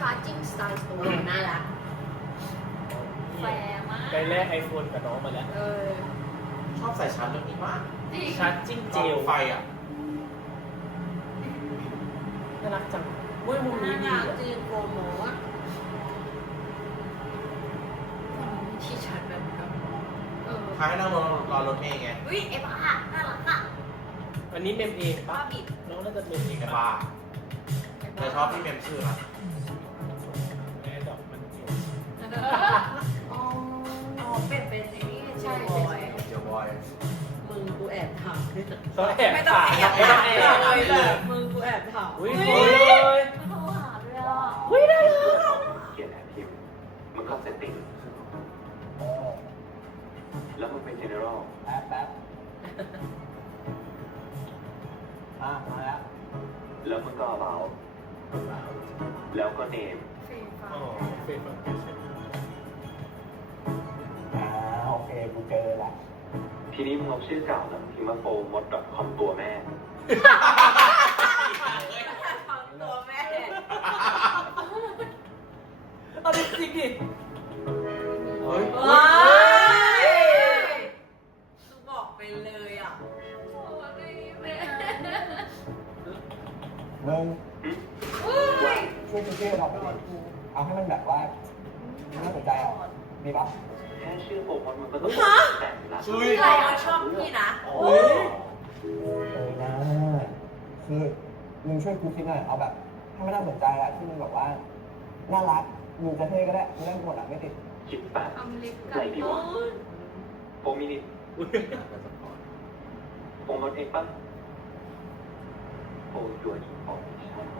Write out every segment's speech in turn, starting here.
ชาร์จิ่งสไตล์ตัวน่ารักแฟมาก ไปแลกไอโฟนกับน้องมาแล้วชอบใส่ชาร์จตรงนี้มาก ชาร์จิ่งเจลไฟอ่ะ น่ารักจังเว้ยมุมนี้ดีจีนโปรโมทที่ชาร์จแบบนครับ้นั่งรอรถเมย์ไงอุ้ยเอ้าน่ารักอ่ะ อันนี้เมมเอป่ะน้องน่าจะเมมเอกันป่ะแต่ชอบพี่เม็นชื่อครมอ๋อ เป็ดเป็นอ้นี่ใช่เจ้าบอย มึงกูแอบถามไม่ต้องแอบไม่ต้องแอบเลยมึงกูแอบถามอุ้ยโทรหาด้วยอ่ะอุ้ยได้เลยเขียนแอบพิมพ์มึงเข้าเซตติ้งแล้วมึงเป็นเจเนอเรลแป๊บแป๊บแล้วก็เนมโอเคกูเจอละทีนี้มึงเอาชื่อเก่านะพิทีมาโฟมดคอมช่วยช่วยบอกเอาให้มันแบบว่าน่าสนใจอ่ะมีปะชื่อผมมันก็ต้องแต่ชื่ออะไรเอาชอบพี่นะโอ้ยนะคือมึงช่วยกูคิดหน่อยเอาแบบถ้าไม่น่าสนใจอะที่มึงบอกว่าน่ารักมึงจะเท่ก็ได้ไม่ต้องหมดอะไม่ติดจิตแปดอเมริกันโฟมินิผมรถเองปั๊บโอ้ยจวนอีกพอ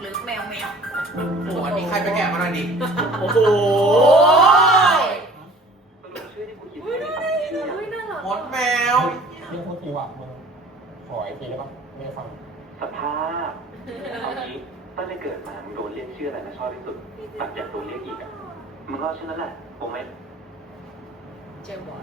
หรือแมวแมวโหอันนี้ใครไปแกะมาหน่อยดิ โอ้โหโอ้ยโนแมวเรียกพูดกีวะมึงหอยอทีได้ปะไม่ได้ฟังสภาพเอางี้ตั้งแต่เกิดมามึงโดนเรียกชื่ออะไรนะชอบที่สุดตัดจากตัวเรียกอีกอ่ะมึงก็ชื่อนั้นแหละโอเมนเจมบอย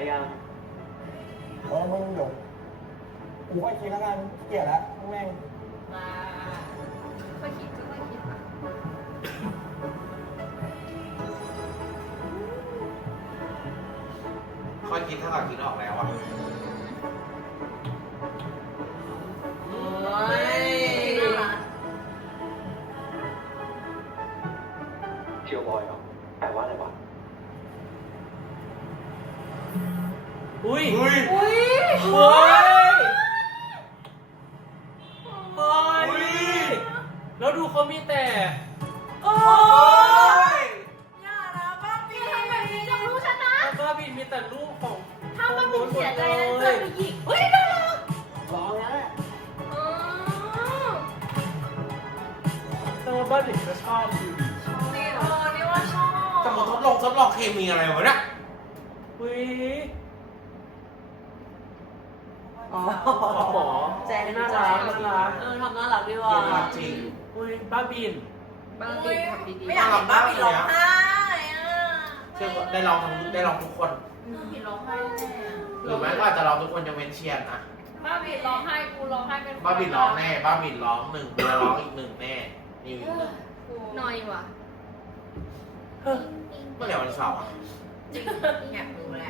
ไหนกันเออมึงหยุดยวกูค่อยคิดแล้วกัน เกลียดแล้วมึงแม่ง มาค่อยคิดค่อยคิดค่อยคิดถ้าเราคิดออกแล้วอะอุ้ยอุ้ยอุ้ย โอ้ยอุ้ย แล้วดูเขามีแต่ โอ้ยอย่ารับบิ๊กแบบนี้จะรู้ฉันนะบ้าบิ๊กมีแต่รูปของถ้ามันบุกเสียใจนั่นจะไปหยิกเฮ้ยบ้านเด็กก็ชอบอยู่ชอบเออนี่ว่าชอบแต่มาทดลองทดลองเคมีอะไรวะเนี่ยวิอ๋หแจ๊น่ารักน่ารักเออทำน่ารักดีวว่ะจริงอุยบ้าบินบ้าบินไม่อยากบ้าบินร้องไห้อ่ะได้ลองได้ลองทุกคนบ้าบินร้องไห้หรือแม้ก็อาจจะลองทุกคนยังเว้นเชียร์นะบ้าบินร้องไห้กูร้องไห้เปนบ้าบินร้องแน่บ้าบินร้องหนึ่งเดีร้องอีกหนึ่งแน่นี่น้อยว่ะเมื่อไหร่วันเสาร์อ่ะอยากดูแหละ